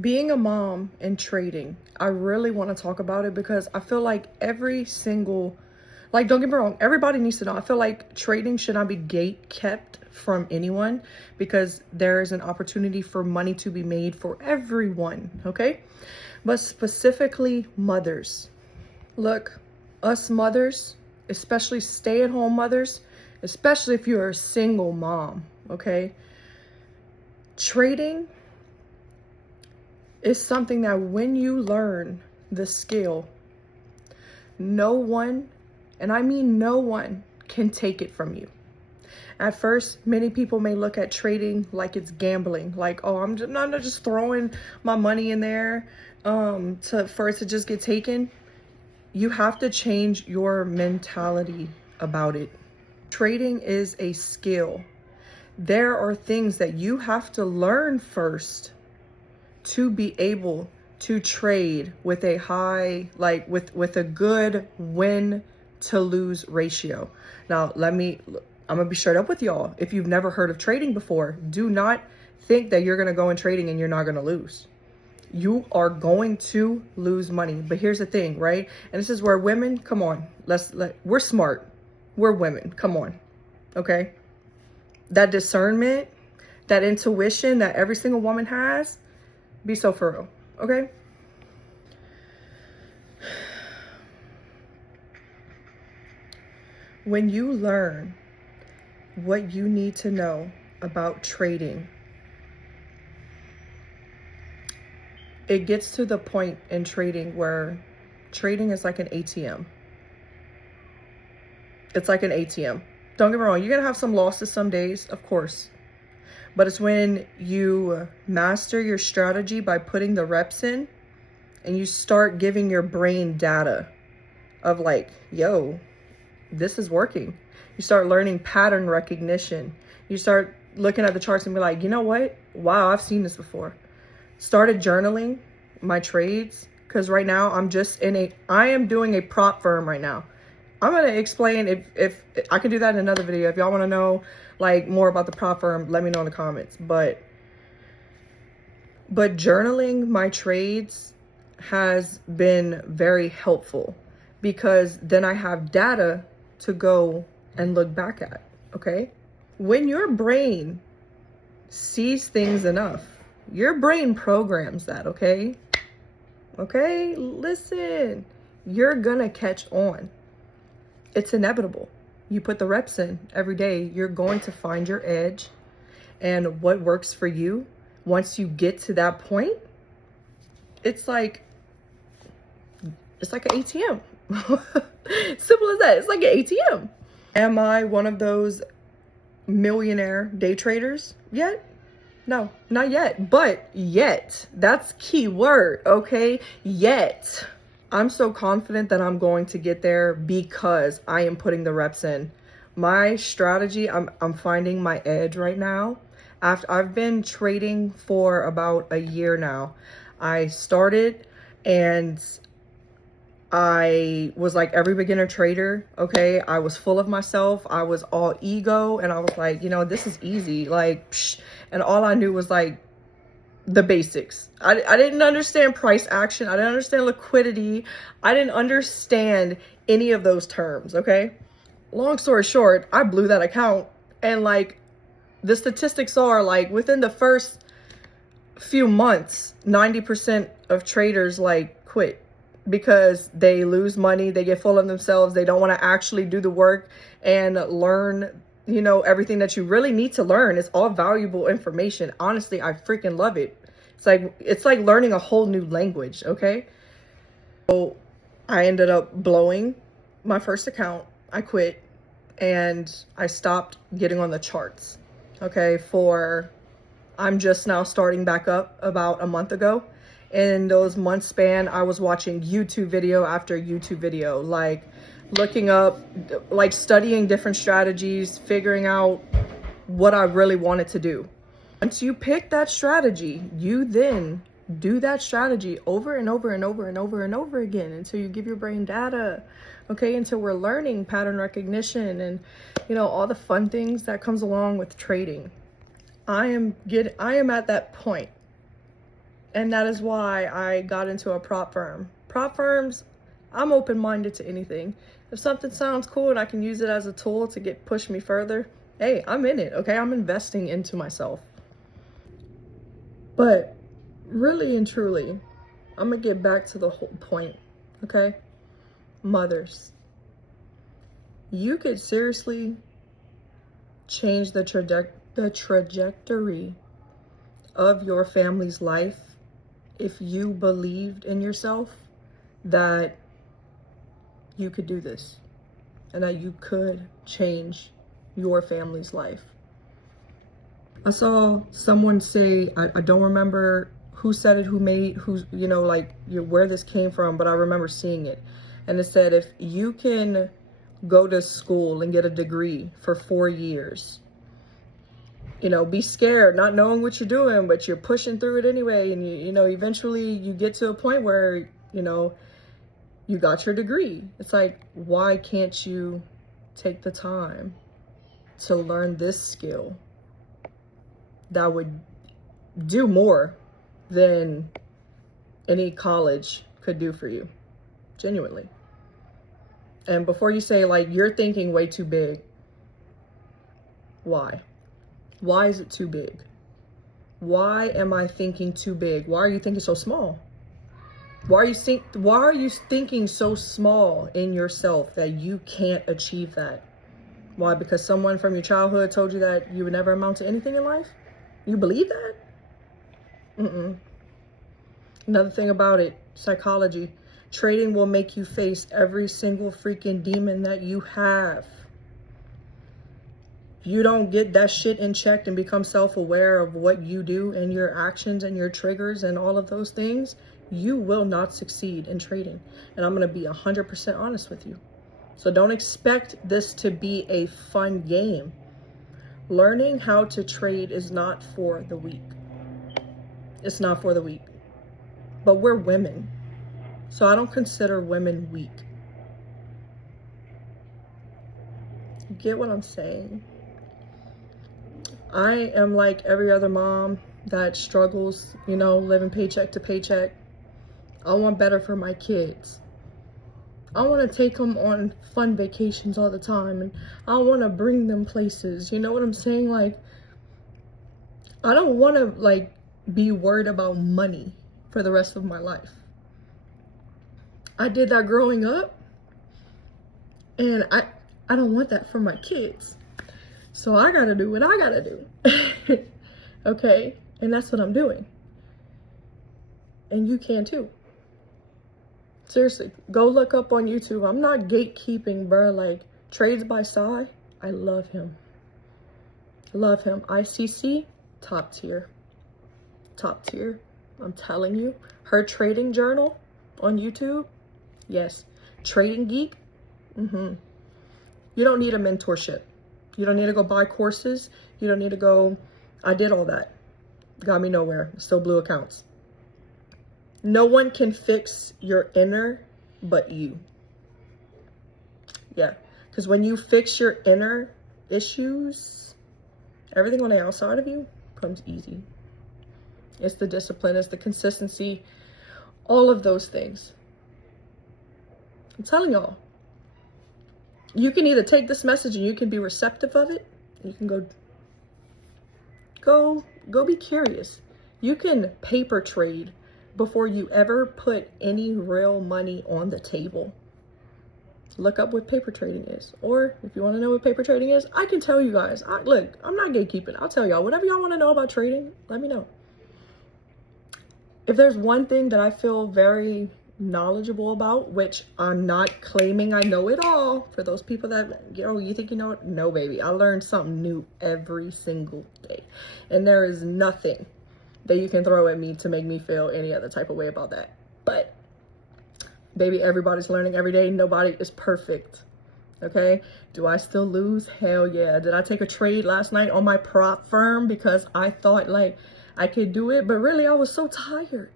Being a mom and trading, I really want to talk about it because I feel like don't get me wrong, everybody needs to know. I feel like trading should not be gate kept from anyone because there is an opportunity for money to be made for everyone, okay? But specifically mothers. Look, us mothers, especially stay-at-home mothers, especially if you're a single mom, okay? Trading is something that when you learn the skill, no one, and I mean no one, can take it from you. At first, many people may look at trading like it's gambling, like, oh, I'm not just throwing my money in there for it to just get taken. You have to change your mentality about it. Trading is a skill. There are things that you have to learn first to be able to trade with a high, with a good win to lose ratio. Now, I'm gonna be straight up with y'all. If you've never heard of trading before, do not think that you're gonna go in trading and you're not gonna lose. You are going to lose money. But here's the thing, right? And this is where women, come on, we're smart. We're women, come on, okay? That discernment, that intuition that every single woman has, be so for real, okay? When you learn what you need to know about trading, it gets to the point in trading where trading is like an ATM. It's like an ATM. Don't get me wrong, you're gonna have some losses some days, of course. But it's when you master your strategy by putting the reps in and you start giving your brain data of like, yo, this is working. You start learning pattern recognition. You start looking at the charts and be like, you know what? Wow, I've seen this before. Started journaling my trades because right now I am doing a prop firm right now. I'm going to explain if I can do that in another video. If y'all want to know like more about the prop firm, let me know in the comments. But journaling my trades has been very helpful because then I have data to go and look back at, okay? When your brain sees things enough, your brain programs that, okay? Okay, listen, you're gonna catch on. It's inevitable. You put the reps in every day, you're going to find your edge and what works for you. Once you get to that point, it's like an ATM. Simple as that. It's like an ATM. Am I one of those millionaire day traders yet? No, not yet. But yet, that's key word, okay? Yet. I'm so confident that I'm going to get there because I am putting the reps in. My strategy, I'm finding my edge right now. I've been trading for about a year now. I started and I was like every beginner trader, okay? I was full of myself. I was all ego and I was like, you know, this is easy. Like, psh. And all I knew was like the basics. I didn't understand price action. I didn't understand liquidity. I didn't understand any of those terms, okay? Long story short, I blew that account and like the statistics are like within the first few months, 90% of traders like quit because they lose money, they get full of themselves, they don't want to actually do the work and learn, you know, everything that you really need to learn. It's all valuable information. Honestly, I freaking love it. It's like learning a whole new language, okay? So I ended up blowing my first account. I quit and I stopped getting on the charts, okay? I'm just now starting back up about a month ago. In those months span, I was watching YouTube video after YouTube video, like looking up, like studying different strategies, figuring out what I really wanted to do. Once you pick that strategy, you then do that strategy over and over and over and over and over again until you give your brain data, okay? Until we're learning pattern recognition and, you know, all the fun things that comes along with trading. I am at that point And that is why I got into a prop firm. Prop firms, I'm open-minded to anything. If something sounds cool and I can use it as a tool to push me further, hey, I'm in it, okay? I'm investing into myself. But really and truly, I'm gonna get back to the whole point, okay? Mothers, you could seriously change the trajectory of your family's life if you believed in yourself that you could do this and that you could change your family's life. I saw someone say, I don't remember who said it, where this came from, but I remember seeing it. And it said, if you can go to school and get a degree for 4 years, be scared, not knowing what you're doing, but you're pushing through it anyway. And eventually you get to a point where, you got your degree. It's like, why can't you take the time to learn this skill that would do more than any college could do for you? Genuinely. And before you say, like, you're thinking way too big, why? Why is it too big? Why am I thinking too big? Why are you thinking so small? Why are you thinking so small in yourself that you can't achieve that? Why? Because someone from your childhood told you that you would never amount to anything in life? You believe that? Another thing about it, psychology. Trading will make you face every single freaking demon that you have. If you don't get that shit in check and become self-aware of what you do and your actions and your triggers and all of those things, you will not succeed in trading. And I'm going to be 100% honest with you. So don't expect this to be a fun game. Learning how to trade is not for the weak. It's not for the weak. But we're women. So I don't consider women weak. You get what I'm saying? I am like every other mom that struggles, living paycheck to paycheck. I want better for my kids. I want to take them on fun vacations all the time, and I want to bring them places. You know what I'm saying? Like, I don't want to be worried about money for the rest of my life. I did that growing up, and I don't want that for my kids. So I gotta do what I gotta do. Okay? And that's what I'm doing. And you can too. Seriously, go look up on YouTube. I'm not gatekeeping, bro. Like, Trades by Sai, I love him. Love him. ICC, top tier. Top tier. I'm telling you. Her trading journal on YouTube, yes. Trading Geek, You don't need a mentorship. You don't need to go buy courses. You don't need to go, I did all that. Got me nowhere. Still blue accounts. No one can fix your inner but you. Yeah. Because when you fix your inner issues, everything on the outside of you comes easy. It's the discipline, it's the consistency, all of those things. I'm telling y'all. You can either take this message and you can be receptive of it. You can go be curious. You can paper trade before you ever put any real money on the table. Look up what paper trading is. Or if you want to know what paper trading is, I can tell you guys. Look, I'm not gatekeeping. I'll tell y'all. Whatever y'all want to know about trading, let me know. If there's one thing that I feel very knowledgeable about, which I'm not claiming I know it all, for those people that, you think you know it? No, baby. I learn something new every single day. And there is nothing that you can throw at me to make me feel any other type of way about that. But, baby, everybody's learning every day. Nobody is perfect. Okay? Do I still lose? Hell yeah. Did I take a trade last night on my prop firm because I thought I could do it? But really, I was so tired.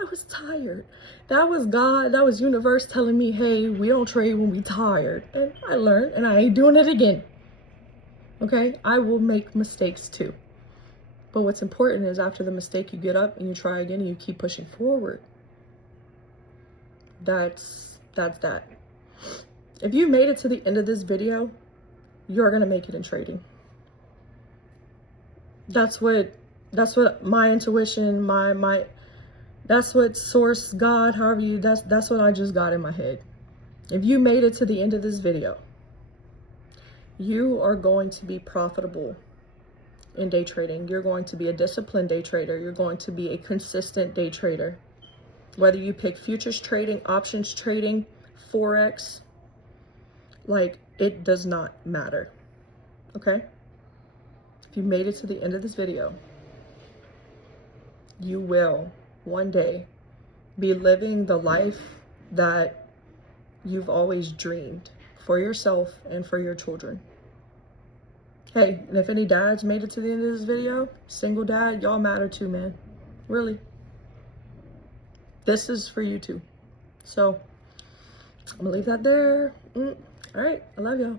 I was tired. That was God, that was universe telling me, hey, we don't trade when we tired. And I learned, and I ain't doing it again. Okay? I will make mistakes too. But what's important is after the mistake, you get up and you try again and you keep pushing forward. That's that. If you made it to the end of this video, you're going to make it in trading. That's what my intuition, that's what source, God, however you, that's what I just got in my head. If you made it to the end of this video, you are going to be profitable in day trading. You're going to be a disciplined day trader. You're going to be a consistent day trader. Whether you pick futures trading, options trading, Forex, like, it does not matter. Okay? If you made it to the end of this video, you will one day be living the life that you've always dreamed for yourself and for your children. Hey, and if any dads made it to the end of this video, single dad, y'all matter too, man. Really. This is for you too. So, I'm gonna leave that there. All right, I love y'all.